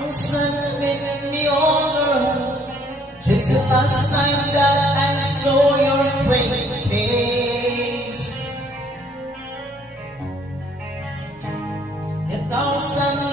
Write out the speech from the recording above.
thousand make me older. Since the last time that I saw your pretty face, 1,000